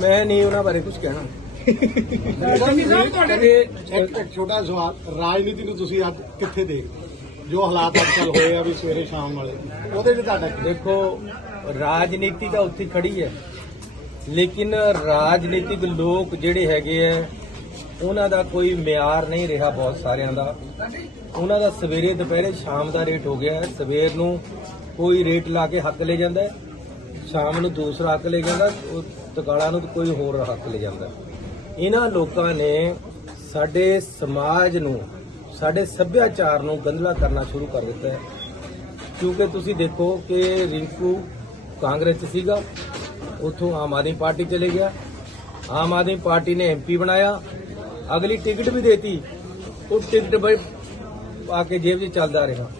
ਮੈਂ ਨਹੀਂ ਉਹਨਾਂ ਬਾਰੇ ਕੁਝ ਕਹਿਣਾ ਇੱਕ ਛੋਟਾ ਸਵਾਲ ਰਾਜਨੀਤੀ ਨੂੰ ਤੁਸੀਂ ਅੱਜ ਕਿੱਥੇ ਦੇਖਦੇ ਜੋ ਹਾਲਾਤ ਅੱਜ ਕੱਲ ਹੋਏ ਆ ਵੀ ਸਵੇਰੇ ਸ਼ਾਮ ਵਾਲੇ ਉਹਦੇ ਤੇ ਤੁਹਾਡਾ ਦੇਖੋ ਰਾਜਨੀਤੀ ਤਾਂ ਉੱਥੇ ਖੜੀ ਹੈ ਲੇਕਿਨ ਰਾਜਨੀਤਿਕ ਲੋਕ ਜਿਹੜੇ ਹੈਗੇ ਆ ਉਹਨਾਂ ਦਾ ਕੋਈ ਮਿਆਰ ਨਹੀਂ ਰਿਹਾ ਬਹੁਤ ਸਾਰਿਆਂ ਦਾ ਉਹਨਾਂ ਦਾ ਸਵੇਰੇ ਦੁਪਹਿਰੇ ਸ਼ਾਮ ਦਾ ਰੇਟ ਹੋ ਗਿਆ ਸਵੇਰ ਨੂੰ ਕੋਈ ਰੇਟ ਲਾ ਕੇ ਹੱਥ ਲੈ ਜਾਂਦਾ ਸ਼ਾਮ ਨੂੰ ਦੂਸਰਾ ਹੱਕ ਲੈ ਜਾਂਦਾ ਉਹ ਤਕਾਲਾ ਨੂੰ ਕੋਈ ਹੋਰ ਹੱਕ ਲੈ ਜਾਂਦਾ ਇਹਨਾਂ ਲੋਕਾਂ ਨੇ ਸਾਡੇ ਸਮਾਜ ਨੂੰ ਸਾਡੇ ਸੱਭਿਆਚਾਰ ਨੂੰ ਗੰਦਲਾ ਕਰਨਾ ਸ਼ੁਰੂ ਕਰ ਦਿੱਤਾ ਹੈ ਕਿਉਂਕਿ ਤੁਸੀਂ ਦੇਖੋ ਕਿ ਰਿੰਕੂ ਕਾਂਗਰਸ ਚ ਸੀਗਾ ਉਥੋਂ ਆਮ ਆਦਮੀ ਪਾਰਟੀ ਚਲੇ ਗਿਆ ਆਮ ਆਦਮੀ ਪਾਰਟੀ ਨੇ ਐਮਪੀ ਬਣਾਇਆ ਅਗਲੀ ਟਿਕਟ ਵੀ ਦੇਤੀ ਉਹ ਟਿਕਟ ਬਈ ਆ ਕੇ ਜੇਬ 'ਚ ਚੱਲਦਾ ਰਿਹਾ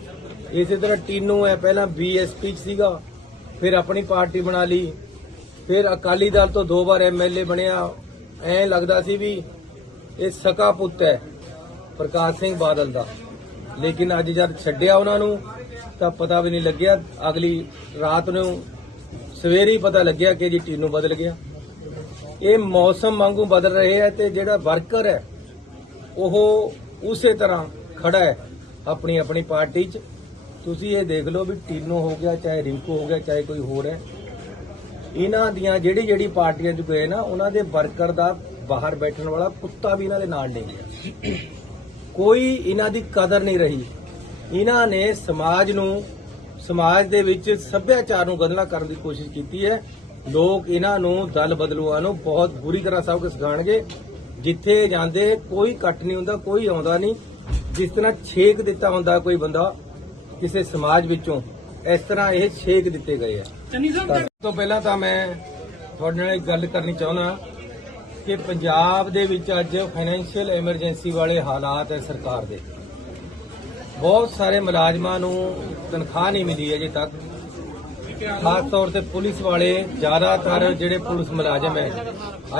ਇਸੇ ਤਰ੍ਹਾਂ ਟੀਨੂ ਹੈ ਪਹਿਲਾਂ ਬੀਐਸਪੀ ਚ ਸੀਗਾ ਫਿਰ ਆਪਣੀ ਪਾਰਟੀ ਬਣਾ ਲਈ ਫਿਰ ਅਕਾਲੀ ਦਲ ਤੋਂ ਦੋ ਵਾਰ ਐਮਐਲਏ ਬਣਿਆ ਐ ਲੱਗਦਾ ਸੀ ਵੀ ਇਹ ਸਕਾ ਪੁੱਤ ਹੈ ਪ੍ਰਕਾਸ਼ ਸਿੰਘ ਬਾਦਲ ਦਾ ਲੇਕਿਨ ਅੱਜ ਜਦ ਛੱਡਿਆ ਉਹਨਾਂ ਨੂੰ ਤਾਂ ਪਤਾ ਵੀ ਨਹੀਂ ਲੱਗਿਆ ਅਗਲੀ ਰਾਤ ਨੂੰ ਸਵੇਰੇ ਹੀ ਪਤਾ ਲੱਗਿਆ ਕਿ ਜੀ ਟੀਨੂ ਬਦਲ ਗਿਆ ਇਹ ਮੌਸਮ ਵਾਂਗੂ ਬਦਲ ਰਹੇ ਹੈ ਤੇ ਜਿਹੜਾ ਵਰਕਰ ਹੈ ਉਹ ਉਸੇ ਤਰ੍ਹਾਂ ਖੜਾ ਹੈ ਆਪਣੀ ਆਪਣੀ ਪਾਰਟੀ 'ਚ ਤੁਸੀਂ ਇਹ ਦੇਖ ਲਓ ਵੀ ਟੀਨੋ ਹੋ ਗਿਆ ਚਾਹੇ ਰਿੰਕੂ ਹੋ ਗਿਆ ਚਾਹੇ ਕੋਈ ਹੋਰ ਹੈ ਇਹਨਾਂ ਦੀਆਂ ਜਿਹੜੀ ਜਿਹੜੀ ਪਾਰਟੀਆਂ 'ਚ ਗਏ ਨਾ ਉਹਨਾਂ ਦੇ ਵਰਕਰ ਦਾ ਬਾਹਰ ਬੈਠਣ ਵਾਲਾ ਕੁੱਤਾ ਵੀ ਇਹਨਾਂ ਦੇ ਨਾਲ ਨਹੀਂ ਗਿਆ ਕੋਈ ਇਹਨਾਂ ਦੀ ਕਦਰ ਨਹੀਂ ਰਹੀ ਇਹਨਾਂ ਨੇ ਸਮਾਜ ਨੂੰ ਸਮਾਜ ਦੇ ਵਿੱਚ ਸੱਭਿਆਚਾਰ ਨੂੰ ਗੰਦਲਾ ਕਰਨ ਦੀ ਕੋਸ਼ਿਸ਼ ਕੀਤੀ ਹੈ ਲੋਕ ਇਹਨਾਂ ਨੂੰ ਦਲ ਬਦਲੂਆਂ ਨੂੰ ਬਹੁਤ ਬੁਰੀ ਤਰ੍ਹਾਂ ਸਭ ਕੁਝ ਸਿਖਾਣਗੇ ਜਿੱਥੇ ਜਾਂਦੇ ਕੋਈ ਕੱਟ ਨਹੀਂ ਹੁੰਦਾ ਕੋਈ ਆਉਂਦਾ ਨਹੀਂ ਜਿਸ ਤਰ੍ਹਾਂ ਛੇਕ ਦਿੱਤਾ ਹੁੰਦਾ ਕੋਈ ਬੰਦਾ ਕਿਸੇ ਸਮਾਜ ਵਿੱਚੋਂ ਇਸ ਤਰ੍ਹਾਂ ਇਹ ਛੇਕ ਦਿੱਤੇ ਗਏ ਆ ਸਭ ਤੋਂ ਪਹਿਲਾਂ ਤਾਂ ਮੈਂ ਤੁਹਾਡੇ ਨਾਲ ਇੱਕ ਗੱਲ ਕਰਨੀ ਚਾਹੁੰਦਾ ਕਿ ਪੰਜਾਬ ਦੇ ਵਿੱਚ ਅੱਜ ਫਾਈਨੈਂਸ਼ੀਅਲ ਐਮਰਜੈਂਸੀ ਵਾਲੇ ਹਾਲਾਤ ਹੈ ਸਰਕਾਰ ਦੇ ਬਹੁਤ ਸਾਰੇ ਮੁਲਾਜ਼ਮਾਂ ਨੂੰ ਤਨਖਾਹ ਨਹੀਂ ਮਿਲੀ ਅਜੇ ਤੱਕ ਖਾਸ ਤੌਰ ਤੇ ਪੁਲਿਸ ਵਾਲੇ ਜ਼ਿਆਦਾਤਰ ਜਿਹੜੇ ਪੁਲਿਸ ਮੁਲਾਜ਼ਮ ਹੈ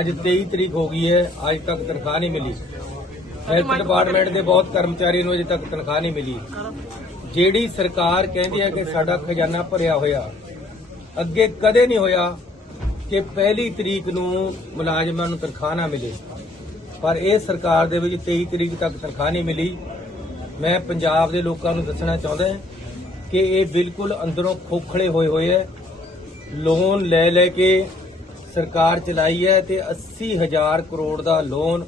ਅੱਜ 23 ਤਰੀਕ ਹੋ ਗਈ ਹੈ ਅੱਜ ਤੱਕ ਤਨਖਾਹ ਨਹੀਂ ਮਿਲੀ ਹੈਲਥ ਡਿਪਾਰਟਮੈਂਟ ਦੇ ਬਹੁਤ ਕਰਮਚਾਰੀ ਨੂੰ ਅਜੇ ਤੱਕ ਤਨਖਾਹ ਨਹੀਂ ਮਿਲੀ ਜਿਹੜੀ ਸਰਕਾਰ ਕਹਿੰਦੀ ਹੈ ਕਿ ਸਾਡਾ ਖਜ਼ਾਨਾ ਭਰਿਆ ਹੋਇਆ ਅੱਗੇ ਕਦੇ ਨਹੀਂ ਹੋਇਆ ਕਿ ਪਹਿਲੀ ਤਰੀਕ ਨੂੰ ਮੁਲਾਜ਼ਮਾਂ ਨੂੰ ਤਨਖਾਹ ਨਾ ਮਿਲੇ ਪਰ ਇਹ ਸਰਕਾਰ ਦੇ ਵਿੱਚ 23 ਤਰੀਕ ਤੱਕ ਤਨਖਾਹ ਨਹੀਂ ਮਿਲੀ ਮੈਂ ਪੰਜਾਬ ਦੇ ਲੋਕਾਂ ਨੂੰ ਦੱਸਣਾ ਚਾਹੁੰਦਾ ਹਾਂ ਕਿ ਇਹ ਬਿਲਕੁਲ ਅੰਦਰੋਂ ਖੋਖਲੇ ਹੋਏ ਹੋਏ ਹੈ ਲੋਨ ਲੈ ਲੈ ਕੇ ਸਰਕਾਰ ਚਲਾਈ ਹੈ ਤੇ 80000 ਕਰੋੜ ਦਾ ਲੋਨ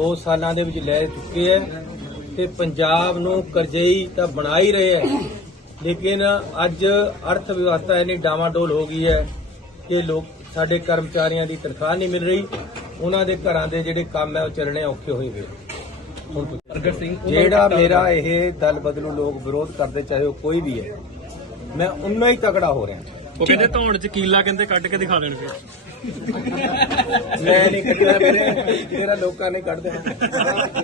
2 ਸਾਲਾਂ ਦੇ ਵਿੱਚ ਲੈ ਚੁੱਕੇ ਹੈ ਤੇ ਪੰਜਾਬ ਨੂੰ ਕਰਜ਼ਈ ਤਾਂ ਬਣਾ ਹੀ ਰਹੇ ਹੈ ਲੇਕਿਨ ਅੱਜ ਅਰਥ ਵਿਵਸਥਾ ਇਹਨੇ ਡਾਵਾਡੋਲ ਹੋ ਗਈ ਹੈ ਕਿ ਲੋਕ ਸਾਡੇ ਕਰਮਚਾਰੀਆਂ ਦੀ ਤਨਖਾਹ ਨਹੀਂ ਮਿਲ ਰਹੀ ਉਹਨਾਂ ਦੇ ਘਰਾਂ ਦੇ ਜਿਹੜੇ ਕੰਮ ਹੈ ਉਹ ਚੱਲਣੇ ਔਖੇ ਹੋਏ ਹੋਏ ਜਿਹੜਾ ਮੇਰਾ ਇਹ ਦਲ ਬਦਲੂ ਲੋਕ ਵਿਰੋਧ ਕਰਦੇ ਚਾਹੇ ਉਹ ਕੋਈ ਵੀ ਹੈ ਮੈਂ ਉਨਾ ਹੀ ਤਕੜਾ ਹੋ ਰਿਹਾ ਉਹ ਕਹਿੰਦੇ ਧੌਣ ਚ ਕੀਲਾ ਕਹਿੰਦੇ ਕੱਢ ਕੇ ਦਿਖਾ ਦੇਣਗੇ ਮੈਂ ਨਹੀਂ ਕੱਢਿਆ ਮੇਰੇ ਤੇਰਾ ਲੋਕਾਂ ਨੇ ਕੱਢ ਦੇਣਾ